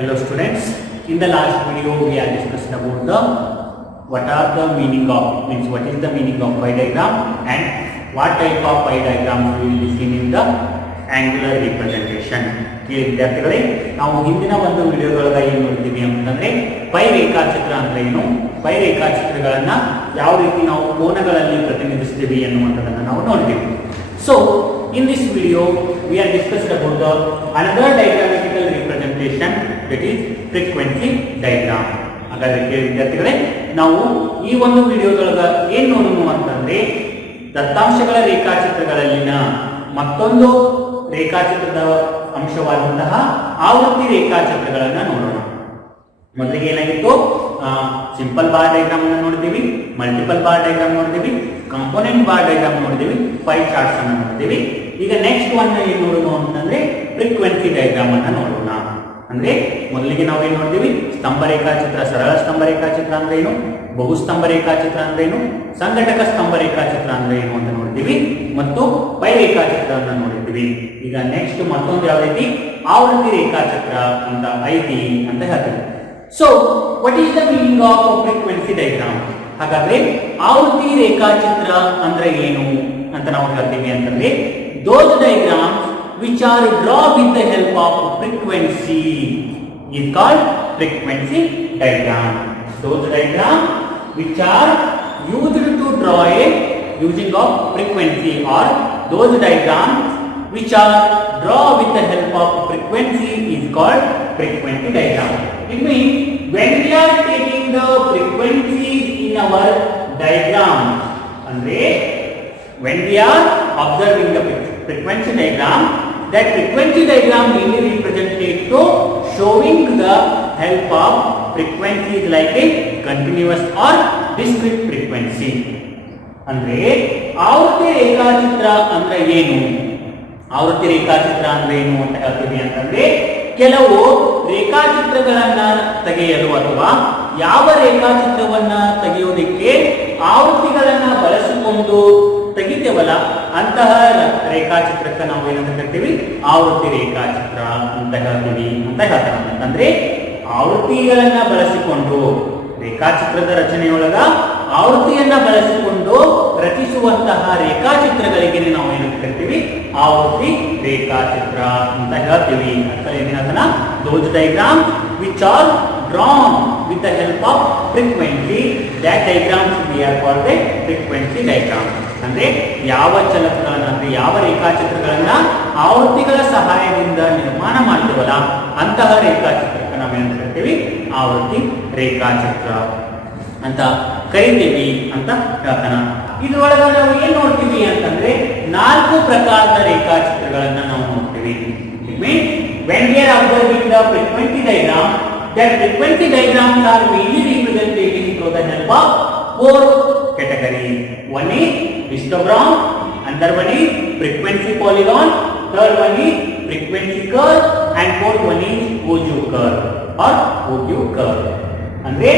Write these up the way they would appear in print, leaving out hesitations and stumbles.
Hello students, in the last video we are discussed about the what are the meaning of means what is the meaning of pie diagram and what type of pie diagrams we will be seen in the angular representation. ವಿದ್ಯಾರ್ಥಿಗಳೇ ನಾವು ಹಿಂದಿನ ಒಂದು ವಿಡಿಯೋದೊಳಗೆ ಏನು ನೋಡಿದ್ದೀವಿ ಅಂತಂದ್ರೆ pi ರೇಖಾಚಿತ್ರ ಅಂದ್ರೆ ಏನು, ಪೈ ರೇಖಾಚಿತ್ರಗಳನ್ನ ಯಾವ ರೀತಿ ನಾವು ಕೋನಗಳಲ್ಲಿ ಪ್ರತಿನಿಧಿಸ್ತೀವಿ ಅನ್ನುವಂಥದ್ದನ್ನು ನಾವು ನೋಡಿದ್ದೀವಿ. So in this video we are discussed about the another diagrammatical representation, that is frequency diagram. ಹಾಗಾದ್ರೆ ವಿದ್ಯಾರ್ಥಿಗಳೇ ನಾವು ಈ ಒಂದು ವಿಡಿಯೋದೊಳಗೆ ಏನು ನೋಡೋಣ ಅಂತಂದ್ರೆ ದತ್ತಾಂಶಗಳ ರೇಖಾಚಿತ್ರಗಳಲ್ಲಿನ ಮತ್ತೊಂದು ರೇಖಾಚಿತ್ರದ ಅಂಶವಾದಂತಹ ಆವೃತ್ತಿ ರೇಖಾಚಿತ್ರಗಳನ್ನು ನೋಡೋಣ. ಮೊದಲಿಗೆ ಏನಾಗಿತ್ತು, ಸಿಂಪಲ್ ಬಾರ್ ಡಯಾಗ್ರಾಮ್ ಅನ್ನು ನೋಡಿದೀವಿ, ಮಲ್ಟಿಪಲ್ ಬಾರ್ ಡಯಾಗ್ರಾಮ್ ನೋಡಿದೀವಿ, ಕಾಂಪೋನೆಂಟ್ ಬಾರ್ ಡಯಾಗ್ರಾಮ್ ನೋಡಿದೀವಿ, ಪೈ ಚಾರ್ಟ್ಸ್ ಅನ್ನು ನೋಡಿದೀವಿ. ಈಗ ನೆಕ್ಸ್ಟ್ ಒನ್ ಏನು ನೋಡೋಣ ಅಂತಂದ್ರೆ ಫ್ರೀಕ್ವೆನ್ಸಿ ಡಯಾಗ್ರಾಮ್ ಅನ್ನು ನೋಡೋಣ. ಅಂದ್ರೆ ಮೊದಲಿಗೆ ನಾವೇನು ನೋಡಿದೀವಿ, ಸ್ತಂಭ ರೇಖಾಚಿತ್ರ, ಸರಳ ಸ್ತಂಭ ರೇಖಾಚಿತ್ರ ಅಂದ್ರೆ ಏನು, ಬಹುಸ್ತಂಭ ರೇಖಾಚಿತ್ರ ಅಂದ್ರೆ ಏನು, ಸಂಘಟಕ ಸ್ತಂಭ ರೇಖಾಚಿತ್ರ ಅಂದ್ರೆ ಏನು ಅಂತ ನೋಡಿದೀವಿ, ಮತ್ತು ಪೈ ರೇಖಾಚಿತ್ರ ಅನ್ನು ನೋಡಿದ್ವಿ. ಈಗ ನೆಕ್ಸ್ಟ್ ಮತ್ತೊಂದು ಯಾವ್ದೈತಿ, ಆವೃತ್ತಿ ರೇಖಾಚಿತ್ರ ಅಂತ ಐತಿ ಅಂತ ಹೇಳ್ತೀವಿ. So what is the meaning off frequency diagram? ಹಾಗಾದ್ರೆ ಆವೃತ್ತಿ ರೇಖಾಚಿತ್ರ ಅಂದ್ರೆ ಏನು ಅಂತ ನಾವು ಹೇಳ್ತೀವಿ ಅಂತಂದ್ರೆ those diagrams which are drawn with the help of frequency is called frequency diagram. Those diagrams which are used to draw a using of frequency, or those diagrams which are drawn with the help of frequency is called frequency diagram. It means when we are taking the frequencies in our diagram, andre when we are observing the frequency diagram, that frequency diagram will be represented to showing the help of frequencies like a continuous or discrete frequency. ಅಂದ್ರೆ ಆವೃತ್ತಿ ರೇಖಾಚಿತ್ರ ಅಂದ್ರೆ ಏನು, ಆವೃತ್ತಿ ರೇಖಾಚಿತ್ರ ಅಂದ್ರೆ ಏನು ಅಂತ ಹೇಳ್ತೀವಿ ಅಂತಂದ್ರೆ ಕೆಲವು ರೇಖಾಚಿತ್ರಗಳನ್ನ ತೆಗೆಯಲು ಅಥವಾ ಯಾವ ರೇಖಾಚಿತ್ರವನ್ನ ತೆಗೆಯೋದಕ್ಕೆ ಆವೃತ್ತಿಗಳನ್ನ ಬಳಸಿಕೊಂಡು ತೆಗಿತೇವಲ್ಲ ಅಂತಹ ರೇಖಾಚಿತ್ರಕ್ಕೆ ನಾವು ಏನಂತ ಕರಿತೀವಿ, ಆವೃತ್ತಿ ರೇಖಾಚಿತ್ರ ಅಂತ ಹೇಳ್ತೀವಿ ಅಂತ ಹೇಳ್ತಾರೆ. ಅಂತಂದ್ರೆ ಆವೃತ್ತಿಗಳನ್ನ ಬಳಸಿಕೊಂಡು ರೇಖಾಚಿತ್ರದ ರಚನೆಯೊಳಗ ಆವೃತ್ತಿಯನ್ನ ಬಳಸಿಕೊಂಡು ರಚಿಸುವಂತಹ ರೇಖಾಚಿತ್ರಗಳಿಗೆ ನಾವು ಏನಂತ ಕರಿತೀವಿ, ಆವೃತ್ತಿ ರೇಖಾಚಿತ್ರ ಅಂತ ಹೇಳ್ತೀವಿ. ಅಂತ ಏನೇನದನ್ನ those diagrams which are drawn with the help of frequency, that diagrams we are called the frequency diagram. ಅಂದ್ರೆ ಯಾವ ಚಲಕಗಳನ್ನ ಅಂದ್ರೆ ಯಾವ ರೇಖಾಚಿತ್ರಗಳನ್ನ ಆವೃತ್ತಿಗಳ ಸಹಾಯದಿಂದ ನಿರ್ಮಾಣ ಮಾಡ್ತೀವಲ್ಲ ಅಂತಹ ರೇಖಾಚಿತ್ರಕ್ಕೆ ನಾವೇನಂತ ಕರಿತೀವಿ, ಆವೃತ್ತಿ ರೇಖಾಚಿತ್ರ ಅಂತ ಕರಿತೀವಿ ಅಂತ ಹೇಳ್ತಾನ. ಇದ್ರೊಳಗ ನಾವು ಏನ್ ನೋಡ್ತೀವಿ ಅಂತಂದ್ರೆ 4 ಪ್ರಕಾರದ ರೇಖಾಚಿತ್ರಗಳನ್ನ ನಾವು ನೋಡ್ತೀವಿ. When we are observing the frequency diagram, that frequency diagrams are mainly represented through the help of 4 categories. One is histogram, another one is frequency polygon, third one is frequency curve, and fourth one is ogive curve or ogive curve. ಅಂದ್ರೆ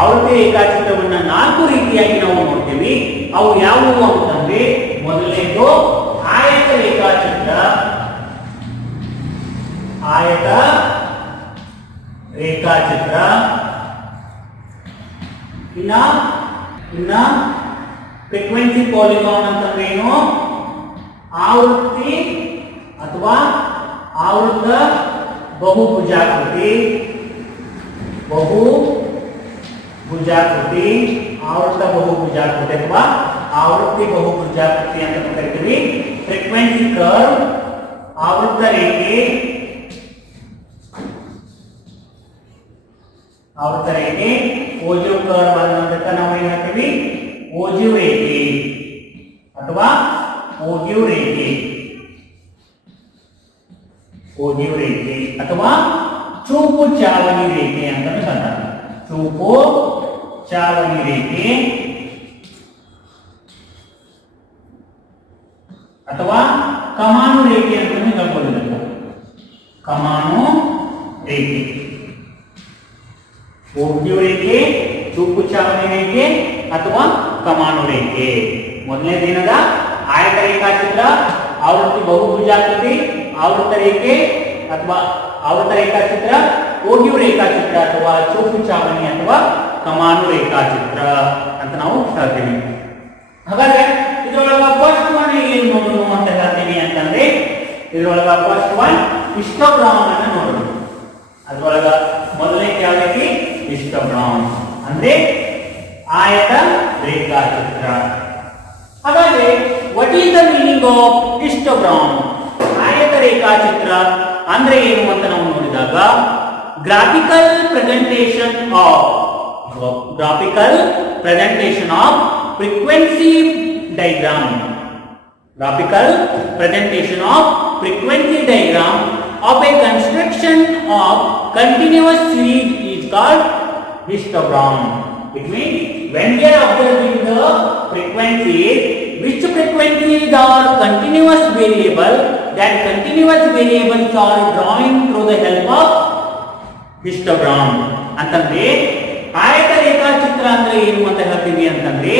ಆವೃತ್ತಿ ರೇಖಾಚಿತ್ರವನ್ನ 4 ರೀತಿಯಾಗಿ ನಾವು ನೋಡ್ತೀವಿ. ಅವು ಯಾವುವು ಅಂತಂದ್ರೆ ಮೊದಲನೇದು ಆಯತ ರೇಖಾಚಿತ್ರ, ಆಯತ ರೇಖಾಚಿತ್ರ. ಇನ್ನ ಫ್ರೀಕ್ವೆನ್ಸಿ ಪಾಲಿಗಾನ್ ಅಂತಂದ್ರೆ ಏನು, ಆವೃತ್ತಿ ಅಥವಾ ಆವೃತ್ತ ಬಹುಭುಜಾಕೃತಿ, ಆವೃತ್ತ ಬಹುಭುಜಾಕೃತಿ ಅಥವಾ ಆವೃತ್ತಿ ಬಹುಭುಜಾಕೃತಿ ಅಂತ ಕರಿತೀವಿ. ಫ್ರೀಕ್ವೆನ್ಸಿ ಕರ್ವ್, ಆವೃತ್ತ ರೇಖೆ, ಓಜಿವ್ ಕರ್ವ್ ಅನ್ನೋದಕ್ಕೆ ನಾವು ಏನ್ ಹೇಳ್ತೀವಿ, ಓಜಿವ್ ರೇಖೆ ಅಥವಾ ಓಗಿವ್ ರೇಖೆ ಅಥವಾ ಚೂಪು ಚಾವಣಿ ರೇಖೆ ಅಂತ ಹೇಳ್ತಾರೆ. ಚೂಪು ಚಾವಣಿ ರೇಖೆ ಅಥವಾ ಕಮಾನು ರೇಖೆ ಅಂತ ಹೇಳ್ಬೋದು. ಕಮಾನು ರೇಖೆ, ಓಗಿವ್ ರೇಖೆ, ಚೂಪು ಚಾವಣಿ ರೇಖೆ ಅಥವಾ ಕಮಾನು ರೇಖೆ. ಮೊದಲನೇದೇನದ ಆಯತ ರೇಖಾಚಿತ್ರ, ಆವೃತ್ತಿ ಬಹುಭುಜಾಕೃತಿ, ಆವೃತ್ತ ರೇಖೆ ಅಥವಾ ಆವೃತ್ತ ರೇಖಾಚಿತ್ರ, ಹೋಗಿ ಕೋಡಿಯು ರೇಖಾಚಿತ್ರ ಅಥವಾ ಚೌಕು ಚಾವಣಿ ಅಥವಾ ಕಮಾನು ರೇಖಾಚಿತ್ರ ಅಂತ ನಾವು ಹೇಳ್ತೀವಿ. ಹಾಗಾದ್ರೆ ಇದ್ರೊಳಗ ಫಸ್ಟ್ ಒನ್ ಏನ್ ನೋಡೋಣ ಅಂತ ಹೇಳ್ತೀನಿ ಅಂತಂದ್ರೆ, ಇದ್ರೊಳಗ ಫಸ್ಟ್ ಒನ್ ಹಿಸ್ಟೋಗ್ರಾಮ್ ಅನ್ನ ನೋಡೋಣ. ಅದ್ರೊಳಗ ಮೊದಲನೇ ಯಾವ್ದೈತಿ ಹಿಸ್ಟೋಗ್ರಾಮ್ ಅಂದ್ರೆ ಆಯತ ರೇಖಾಚಿತ್ರ. ಹಾಗಾದ್ರೆ what is the meaning of histogram? ಆಯತ ರೇಖಾಚಿತ್ರ ಅಂದ್ರೆ ಏನು ಅಂತ ನಾವು ನೋಡಿದಾಗ, graphical presentation off frequency diagram. Graphical presentation off frequency diagram of a construction of continuous series is called histogram. It means when we are observing the frequencies, which frequencies are continuous variable, that continuous variables are drawing through the help of histogram. ಅಂತಂದ್ರೆ ಆಯತ ರೇಖಾಚಿತ್ರ ಅಂದ್ರೆ ಏನು ಅಂತ ಹೇಳ್ತೀವಿ ಅಂತಂದ್ರೆ,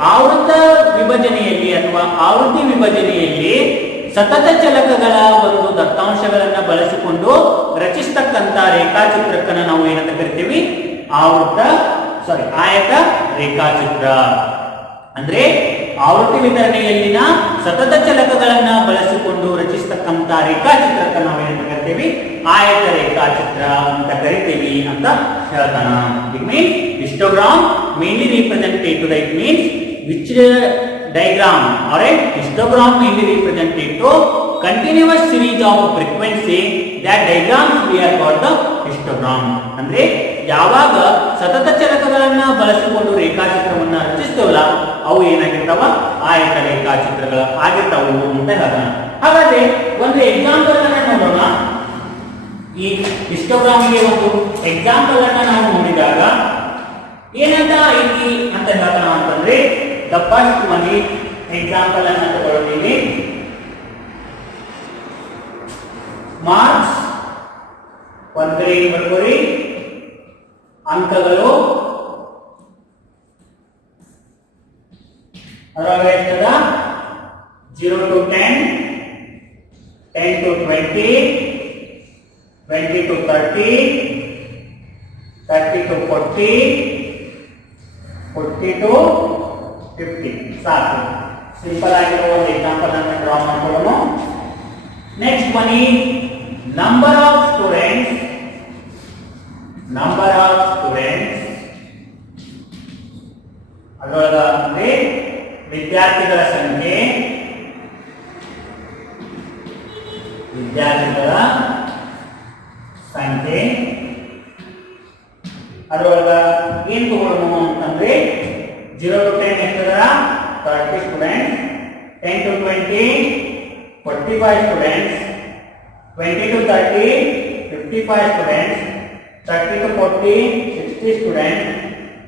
ಆವೃತ್ತ ವಿಭಜನೆಯಲ್ಲಿ ಅಥವಾ ಆವೃತ್ತಿ ವಿಭಜನೆಯಲ್ಲಿ ಸತತ ಚಲಕಗಳ ಒಂದು ದತ್ತಾಂಶಗಳನ್ನ ಬಳಸಿಕೊಂಡು ರಚಿಸತಕ್ಕಂತ ರೇಖಾಚಿತ್ರಕ್ಕನ್ನ ನಾವು ಏನಂತ ಕರಿತೀವಿ? ಆಯತ ರೇಖಾಚಿತ್ರ. ಅಂದ್ರೆ ಆವೃತ್ತಿ ವಿತರಣೆಯಲ್ಲಿನ ಸತತ ಚಲಕಗಳನ್ನ ಬಳಸಿಕೊಂಡು ರಚಿಸತಕ್ಕಂತ ರೇಖಾಚಿತ್ರಕ್ಕೆ ನಾವು ಏನಂತ ಕರಿತೀವಿ? ಆಯತ ರೇಖಾಚಿತ್ರ ಅಂತ ಕರಿತೀವಿ ಅಂತ ಹೇಳ್ತಾನ. It means histogram mainly represented to it means which diagram or a histogram mainly represented to continuous series of frequency, that diagrams we are called the histogram. ಅಂದ್ರೆ ಯಾವಾಗ ಸತತ ಚಲಕಗಳನ್ನ ಬಳಸಿಕೊಂಡು ರೇಖಾಚಿತ್ರವನ್ನ ರಚಿಸ್ತೇವಲ್ಲ, ಅವು ಏನಾಗಿರ್ತಾವ? ಆಯತ ರೇಖಾಚಿತ್ರಗಳು ಆಗಿರ್ತಾವು ಅಂತ ಹೇಳ್ತಾನ. ಹಾಗಾದ್ರೆ ಒಂದು ಎಕ್ಸಾಂಪಲ್ ಅನ್ನ ನೋಡೋಣ. ಈ ಹಿಸ್ಟೋಗ್ರಾಮ್ಗೆ ಒಂದು ಎಕ್ಸಾಂಪಲ್ ಅನ್ನ ನಾವು ನೋಡಿದಾಗ ಏನಂತ ಐತಿ ಅಂತ ಹೇಳ್ತಾನ ಅಂತಂದ್ರೆ, the first one is example ಅನ್ನು ತಗೊಳ್ತೀವಿ. ಮಾರ್ಕ್ಸ್ ಒಂದ್ ಕಡೆ ಬರ್ಕೋರಿ, ಅಂಕಗಳು ಅದರೊಳಗೆ ಎಷ್ಟದ? 0 to 10, 10 to 20, 20 to 30, 30 to 40, 40 to 50. ಸಾಕು. ಸಿಂಪಲ್ ಆಗಿರೋ ಒಂದು ಎಕ್ಸಾಂಪಲ್ ಅನ್ನು ಡ್ರಾ ಮಾಡ್ಕೊಳ್ಳೋಣ. Next one is number of students. ಅದರೊಳಗ ಅಂದ್ರೆ ವಿದ್ಯಾರ್ಥಿಗಳ ಸಂಖ್ಯೆ. ಅದರೊಳಗ ಏನ್ ತಗೊಳ್ಳೋಣ ಅಂತಂದ್ರೆ, 0 to 10 ಎಷ್ಟದ? 30 students, 10 to 20 45 students, 20 to 30 55 students, 30 to 40 60 students,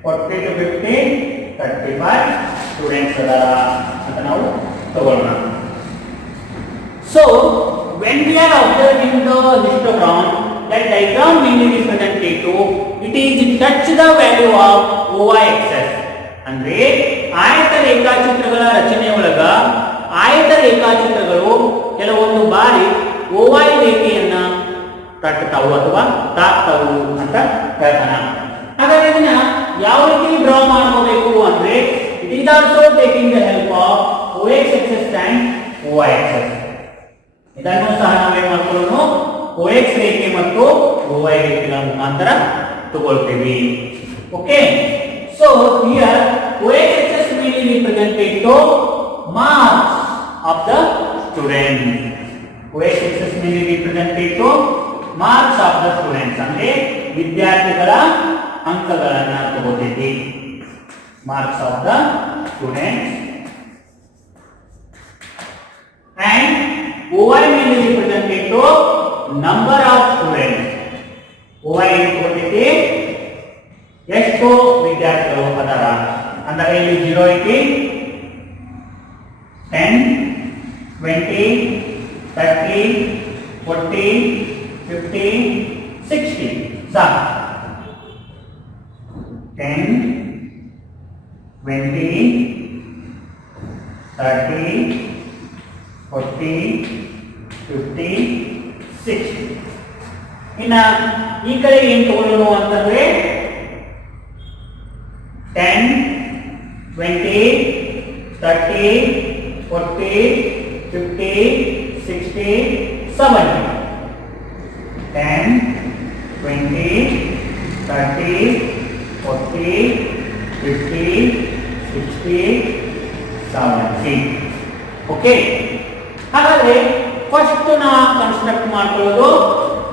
40 to 50 35 students ಅದ ಅಂತ ನಾವು ತಗೊಳ್ಳೋಣ. So when we are observing the histogram, that diagram mainly represented to it is touch the value of y-axis. ಅಂದ್ರೆ ಆಯತ ರೇಖಾಚಿತ್ರಗಳ ರಚನೆಯೊಳಗ ಆಯತ ರೇಖಾಚಿತ್ರಗಳು ಕೆಲವೊಂದು ಬಾರಿ OY ರೇಖೆಯನ್ನ ತಟ್ಟತಾವು ಅಥವಾ ತಾಕ್ತಾವು ಅಂತ ಹೇಳ್ತಾನ. ಹಾಗಾದ್ರೆ ಇದನ್ನ ಯಾವ ರೀತಿ ಡ್ರಾ ಮಾಡಬೇಕು ಅಂದ್ರೆ, it is also taking the help of OX axis and OY axis. ಇದನ್ನು ಸಹ ನಾವೇನ್ ಮಾಡ್ಕೊಳ್ಳೋಣ? OX ರೇಖೆ ಮತ್ತು OY ರೇಖೆಗಳ ಮುಖಾಂತರ ತಗೊಳ್ತೇವೆ. Okay, so here OX axis mainly represented to marks of the student. OX axis mainly represented to marks of the students. ಅಂದ್ರೆ ವಿದ್ಯಾರ್ಥಿಗಳ ಅಂಕಗಳನ್ನ ತಗೋತೀವಿ. marks of the students. And OY mainly represented to number of students. OY ತಗೋತೀವಿ ಎಷ್ಟು ವಿದ್ಯಾರ್ಥಿಗಳು ಅದರ. ಅಂದರೆ ಇಲ್ಲಿ 0 ಐತಿ, 10 20 30 40 50 60 ಸಾಕು. 10 20 30 40 50 60. ಇನ್ನ ಈ ಕಡೆ ಏನು ತಗೊಳ್ಳೋಣ ಅಂತಂದ್ರೆ 10, 20, 30, 40, 50, 60, 70. 10, 20, 30, 40, 50, 60, 70. ಓಕೆ, ಹಾಗಾದ್ರೆ ಫಸ್ಟ್ ನಾ ಕನ್ಸ್ಟ್ರಕ್ಟ್ ಮಾಡ್ಕೊಳ್ಳೋದು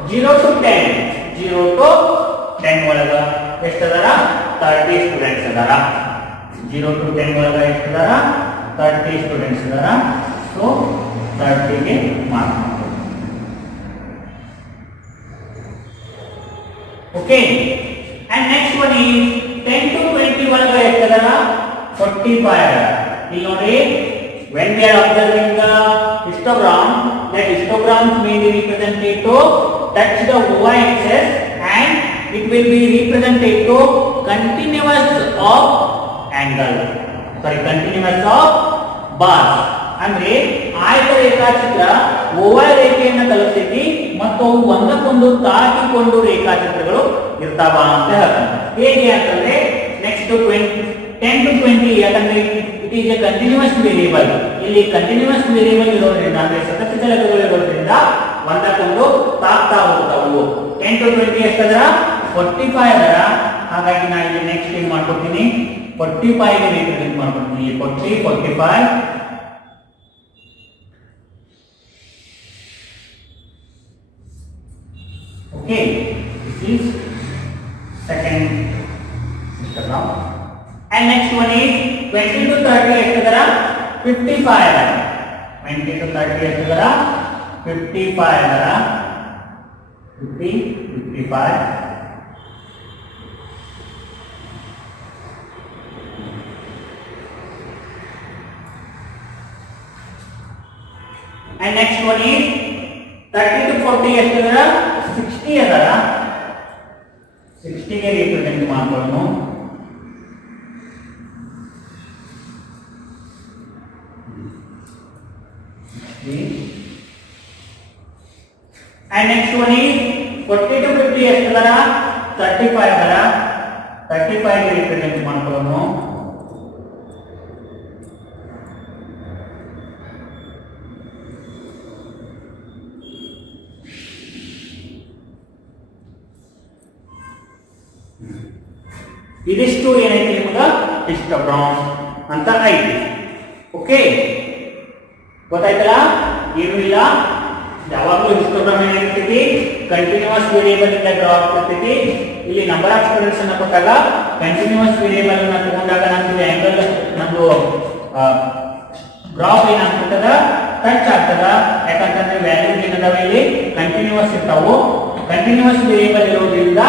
0 to 10. 0 to 10 ಒಳಗ ಎಷ್ಟದಾರ 30 ಸ್ಟೂಡೆಂಟ್ಸ್ ಅದಾರ. 0 to 10 ಒಳಗ ಎಷ್ಟದಾರ 30 ಸ್ಟೂಡೆಂಟ್ಸ್ ಅದಾರ. ಸೊ 30 ಗೆ ಮಾರ್ಕ್ ಮಾಡ್ಕೊಳ್ಳಿ. Okay, and next one is 10 to 20 ಒಳಗ ಎಷ್ಟದಾರ 45 ಅದಾರ. ಇಲ್ಲಿ ನೋಡಿ, when we are observing the histogram, that histograms may be represented to touch the y-axis and it will be represented to continuous of angle, continuous of bars. ಅಂದ್ರೆ ಆಯತ ರೇಖಾಚಿತ್ರ ಓವೈ ರೇಖೆಯನ್ನು ತಲುಪ್ತೈತಿ ಮತ್ತು ಅವು ಒಂದಕ್ಕೊಂದು ತಾಕಿಕೊಂಡು ರೇಖಾಚಿತ್ರಗಳು ಇರ್ತಾವ ಅಂತ ಹೇಳ್ತಾರೆ. ಹೇಗೆ ಅಂತಂದ್ರೆ ನೆಕ್ಸ್ಟ್ 10 to 20, ಯಾಕಂದ್ರೆ it is a continuous variable. ಇಲ್ಲಿ ಕಂಟಿನ್ಯೂಸ್ ವೇರಿಯೇಬಲ್ ಇರೋದ್ರಿಂದ ಅಂದ್ರೆ ಸತತ ಚಲಕಗಳು ಇರೋದ್ರಿಂದ ಒಂದಕ್ಕೊಂದು ತಾಕ್ತಾ ಹೋಗ್ತಾವು. 10 to 20 ಎಷ್ಟದರ 45 ಅದರ. ಹಾಗಾಗಿ ನಾ ಇಲ್ಲಿ ನೆಕ್ಸ್ಟ್ ಏನ್ ಮಾಡ್ಕೊತೀನಿ 45 ಗೆ ರಿಪ್ರೆಸೆಂಟ್ ಮಾಡ್ಕೊತೀನಿ. 40, 45. Okay, this is second histogram. And next one is 20 to 30 ಎಷ್ಟದರ 55 ಅದರ. 20 to 30 ಎಷ್ಟದರ 55 ಅದರ. 50, 55. And next one is 30 to 40 ಎಷ್ಟದರ 60 ಅದರ. 60 ಗೆ ರಿಪ್ರೆಸೆಂಟ್ ಮಾಡ್ಕೊಳ್ಳೋಣ. And next one is 40 to 50 ಎಷ್ಟದರ 35 ಅದರ. 35 ಗೆ ರಿಪ್ರೆಸೆಂಟ್ ಮಾಡ್ಕೊಳ್ಳೋಣ. ಇದಿಷ್ಟು ಏನೈತಿ ನಿಮ್ಗ ಹಿಸ್ಟೋಗ್ರಾಮ್ ಅಂತ ಐತಿ. ಓಕೆ, ಗೊತ್ತಾಯ್ತಲ್ಲ? ಏನು ಇಲ್ಲ, ಯಾವಾಗಲೂ ಹಿಸ್ಟೋಗ್ರಾಮ್ ಏನಾಗಿರ್ತೈತಿ ಕಂಟಿನ್ಯೂಸ್ ವೇರಿಯೇಬಲ್ ಇಂದ ಡ್ರಾ ಆಗ್ತಿರ್ತೈತಿ. ಇಲ್ಲಿ ನಂಬರ್ ಆಫ್ ಸ್ಟೂಡೆಂಟ್ಸ್ ಅನ್ನ ಕೊಟ್ಟಾಗ ಕಂಟಿನ್ಯೂಸ್ ವೇರಿಯೇಬಲ್ ಅನ್ನ ತಗೊಂಡಾಗ ನಮ್ದು ಆಂಗಲ್ ನಮ್ದು ಗ್ರಾಫ್ ಏನಾಗ್ತದ ಟಚ್ ಆಗ್ತದ. ಯಾಕಂತಂದ್ರೆ ವ್ಯಾಲ್ಯೂಸ್ ಏನದಾವ ಇಲ್ಲಿ ಕಂಟಿನ್ಯೂಸ್ ಇರ್ತಾವು. ಕಂಟಿನ್ಯೂಸ್ ವೇರಿಯೇಬಲ್ ಇರೋದ್ರಿಂದ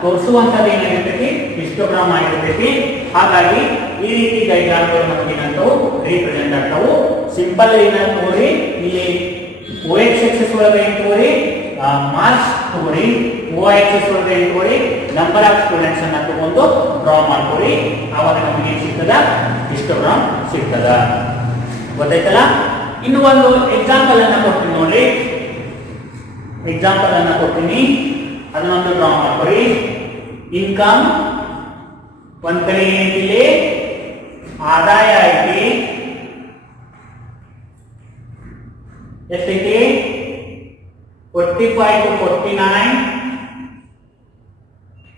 ತೋರಿಸುವಂತದ್ದು ಏನಾಗಿರ್ತೈತಿ ಹಿಸ್ಟೋಗ್ರಾಮ್ ಆಗಿರ್ತೈತಿ. ಹಾಗಾಗಿ ಈ ರೀತಿ ಡೈಗ್ರಾಮ್ಗಳು ನಮಗೆ ಏನಂತವು ರಿಪ್ರೆಸೆಂಟ್ ಆಗ್ತಾವು. ಸಿಂಪಲ್ ಏನಾದ್ರು ತಗೋರಿ, ಇಲ್ಲಿ OX ಆಕ್ಸಿಸ್ ಒಳಗೆ ಏನು ತಗೋರಿ ಮಾರ್ಕ್ಸ್ ತಗೋರಿ, OY ಆಕ್ಸಿಸ್ ಒಳಗೆ ಏನು ತಗೋರಿ ನಂಬರ್ ಆಫ್ ಸ್ಟೂಡೆಂಟ್ಸ್ ಅನ್ನ ತಗೊಂಡು ಡ್ರಾ ಮಾಡ್ಕೊರಿ. ಆವಾಗ ನಮಗೆ ಏನು ಸಿಗ್ತದ ಹಿಸ್ಟೋಗ್ರಾಮ್ ಸಿಗ್ತದ. ಗೊತ್ತಾಯ್ತಲ್ಲ? ಇನ್ನು ಒಂದು ಎಕ್ಸಾಂಪಲ್ ಅನ್ನ ಕೊಡ್ತೀನಿ ನೋಡ್ರಿ. ಎಕ್ಸಾಂಪಲ್ ಅನ್ನ ಕೊಡ್ತೀನಿ, ಅದನ್ನೊಂದು ಡ್ರಾ ಮಾಡ್ಕೊರಿ. ಇನ್ಕಮ್ ಒಂದ್ ಕಡೆ ಏನೈತಿ ಆದಾಯ ಐತಿ. ಎಷ್ಟೈತಿ 45 to 49,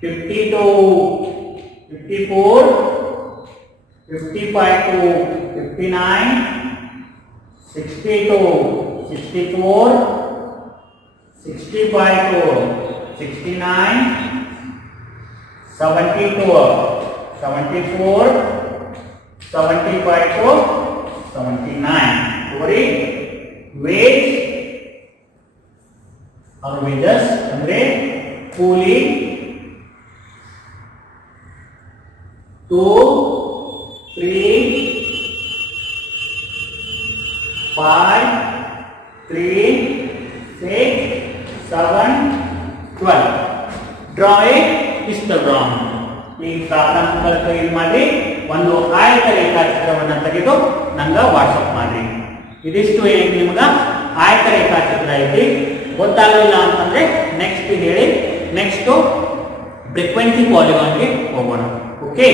50 to 54, 55 to 59, 60 to 64, 65 to 69, 70 to 74, 75 to 79. Sorry, wage or wages ಅಂದ್ರೆ ಕೂಲಿ 2, 3, 5, 3, 6, 7, 12. Draw a histogram. ಈ ಪ್ರಾರಂಭಿಕ ಏನು ಮಾಡಿ ಒಂದು ಆಯತ ರೇಖಾಚಿತ್ರವನ್ನು ತೆಗೆದು ನಂಗೆ ವಾಟ್ಸಪ್ ಮಾಡಿ. ಇದಿಷ್ಟು ಏನೈತಿ ನಿಮ್ಗೆ ಆಯತ ರೇಖಾಚಿತ್ರ ಐತಿ. ಗೊತ್ತಾಗಲಿಲ್ಲ ಅಂತಂದ್ರೆ ನೆಕ್ಸ್ಟ್ ಹೇಳಿ ನೆಕ್ಸ್ಟ್ ಫ್ರೀಕ್ವೆನ್ಸಿ ಪಾಲಿಗಾನ್ಗೆ ಹೋಗೋಣ. ಓಕೆ.